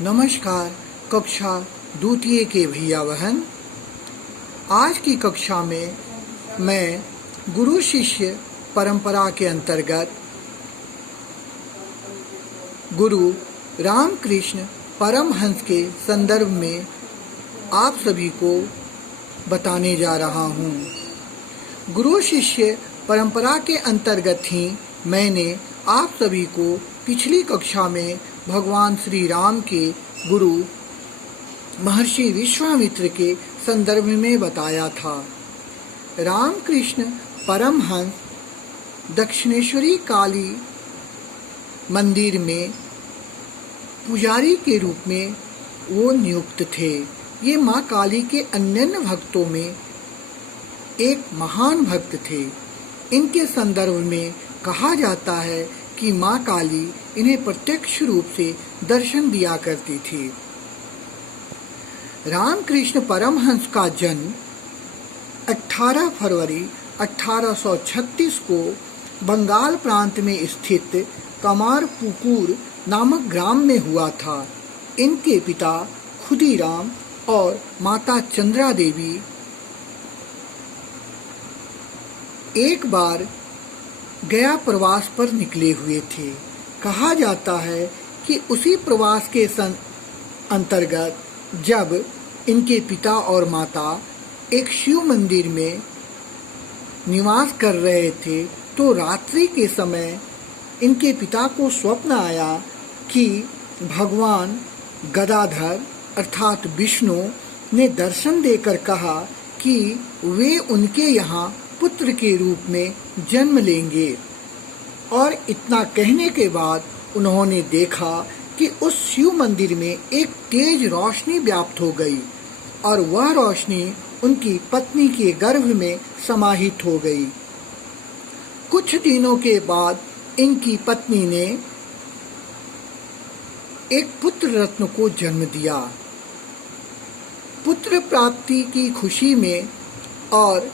नमस्कार। कक्षा द्वितीय के भैया बहन, आज की कक्षा में मैं गुरु शिष्य परंपरा के अंतर्गत गुरु रामकृष्ण परमहंस के संदर्भ में आप सभी को बताने जा रहा हूँ। गुरु शिष्य परंपरा के अंतर्गत ही मैंने आप सभी को पिछली कक्षा में भगवान श्री राम के गुरु महर्षि विश्वामित्र के संदर्भ में बताया था। रामकृष्ण परमहंस दक्षिणेश्वरी काली मंदिर में पुजारी के रूप में वो नियुक्त थे। ये माँ काली के अनन्य भक्तों में एक महान भक्त थे। इनके संदर्भ में कहा जाता है कि माँ काली इन्हें प्रत्यक्ष रूप से दर्शन दिया करती थी। रामकृष्ण परमहंस का जन्म 18 फरवरी 1836 को बंगाल प्रांत में स्थित कमारपुकुर नामक ग्राम में हुआ था। इनके पिता खुदीराम और माता चंद्रा देवी एक बार गया प्रवास पर निकले हुए थे। कहा जाता है कि उसी प्रवास के अंतर्गत जब इनके पिता और माता एक शिव मंदिर में निवास कर रहे थे तो रात्रि के समय इनके पिता को स्वप्न आया कि भगवान गदाधर अर्थात विष्णु ने दर्शन देकर कहा कि वे उनके यहाँ पुत्र के रूप में जन्म लेंगे। और इतना कहने के बाद उन्होंने देखा कि उस शिव मंदिर में एक तेज रोशनी व्याप्त हो गई और वह रोशनी उनकी पत्नी के गर्भ में समाहित हो गई। कुछ दिनों के बाद इनकी पत्नी ने एक पुत्र रत्न को जन्म दिया। पुत्र प्राप्ति की खुशी में और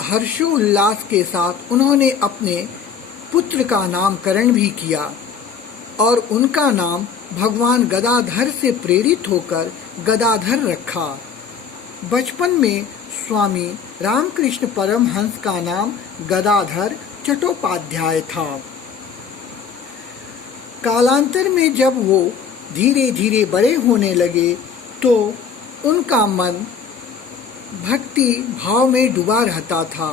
हर्षोल्लास के साथ उन्होंने अपने पुत्र का नामकरण भी किया और उनका नाम भगवान गदाधर से प्रेरित होकर गदाधर रखा। बचपन में स्वामी रामकृष्ण परमहंस का नाम गदाधर चट्टोपाध्याय था। कालांतर में जब वो धीरे धीरे बड़े होने लगे तो उनका मन भक्ति भाव में डूबा रहता था।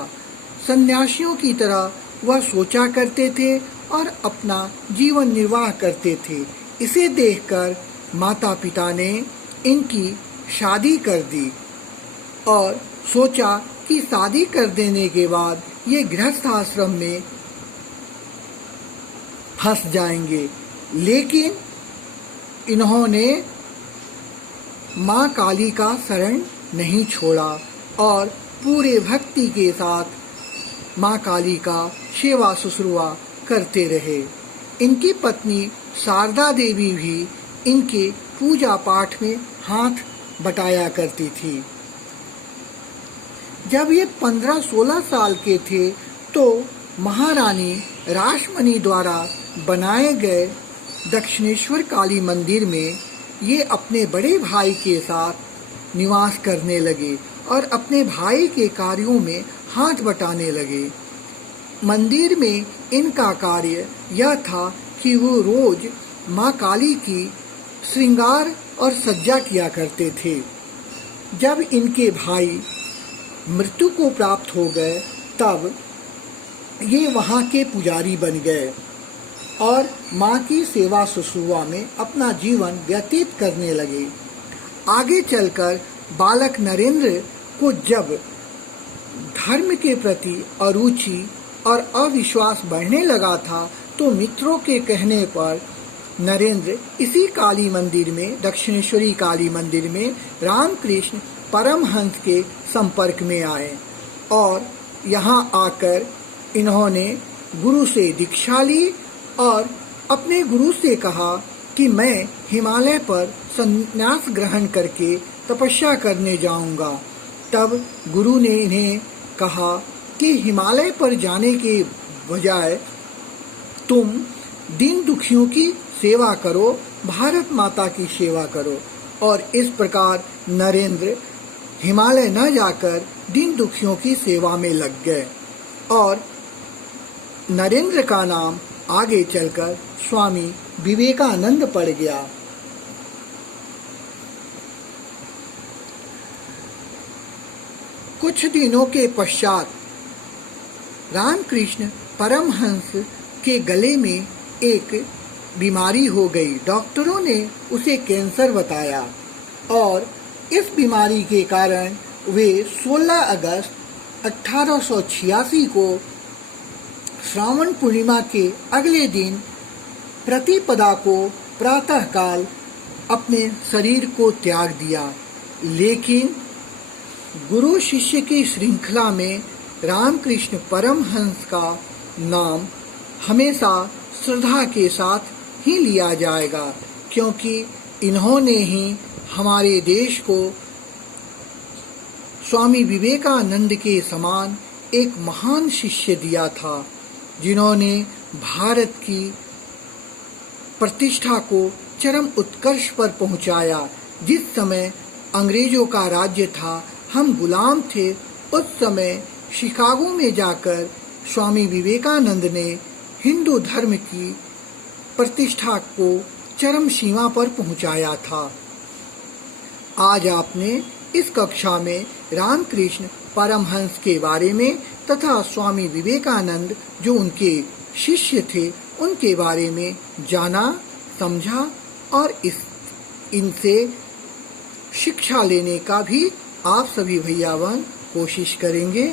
सन्यासियों की तरह वह सोचा करते थे और अपना जीवन निर्वाह करते थे। इसे देखकर माता पिता ने इनकी शादी कर दी और सोचा कि शादी कर देने के बाद ये गृहस्थ आश्रम में फंस जाएंगे। लेकिन इन्होंने माँ काली का शरण नहीं छोड़ा और पूरे भक्ति के साथ माँ काली का सेवा शुश्रूषा करते रहे। इनकी पत्नी शारदा देवी भी इनके पूजा पाठ में हाथ बटाया करती थी। जब ये 15-16 साल के थे तो महारानी रासमणी द्वारा बनाए गए दक्षिणेश्वर काली मंदिर में ये अपने बड़े भाई के साथ निवास करने लगे और अपने भाई के कार्यों में हाथ बटाने लगे। मंदिर में इनका कार्य यह था कि वो रोज माँ काली की श्रृंगार और सज्जा किया करते थे। जब इनके भाई मृत्यु को प्राप्त हो गए तब ये वहाँ के पुजारी बन गए और माँ की सेवा शुश्रूषा में अपना जीवन व्यतीत करने लगे। आगे चलकर बालक नरेंद्र को जब धर्म के प्रति अरुचि और अविश्वास बढ़ने लगा था तो मित्रों के कहने पर नरेंद्र इसी काली मंदिर में दक्षिणेश्वरी काली मंदिर में रामकृष्ण परमहंस के संपर्क में आए और यहाँ आकर इन्होंने गुरु से दीक्षा ली और अपने गुरु से कहा कि मैं हिमालय पर संन्यास ग्रहण करके तपस्या करने जाऊंगा। तब गुरु ने इन्हें कहा कि हिमालय पर जाने के बजाय तुम दीन दुखियों की सेवा करो, भारत माता की सेवा करो। और इस प्रकार नरेंद्र हिमालय न जाकर दीन दुखियों की सेवा में लग गए और नरेंद्र का नाम आगे चलकर स्वामी विवेकानंद पड़ गया। कुछ दिनों के पश्चात रामकृष्ण परमहंस के गले में एक बीमारी हो गई। डॉक्टरों ने उसे कैंसर बताया और इस बीमारी के कारण वे 16 अगस्त 1886 को श्रावण पूर्णिमा के अगले दिन प्रतिपदा को प्रातःकाल अपने शरीर को त्याग दिया। लेकिन गुरु शिष्य की श्रृंखला में रामकृष्ण परमहंस का नाम हमेशा श्रद्धा के साथ ही लिया जाएगा, क्योंकि इन्होंने ही हमारे देश को स्वामी विवेकानंद के समान एक महान शिष्य दिया था, जिन्होंने भारत की प्रतिष्ठा को चरम उत्कर्ष पर पहुंचाया। जिस समय अंग्रेजों का राज्य था, हम गुलाम थे, उस समय शिकागो में जाकर स्वामी विवेकानंद ने हिंदू धर्म की प्रतिष्ठा को चरम सीमा पर पहुंचाया था। आज आपने इस कक्षा में रामकृष्ण परमहंस के बारे में तथा स्वामी विवेकानंद जो उनके शिष्य थे उनके बारे में जाना, समझा और इनसे शिक्षा लेने का भी आप सभी भैया बहन कोशिश करेंगे।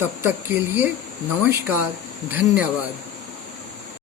तब तक के लिए नमस्कार, धन्यवाद।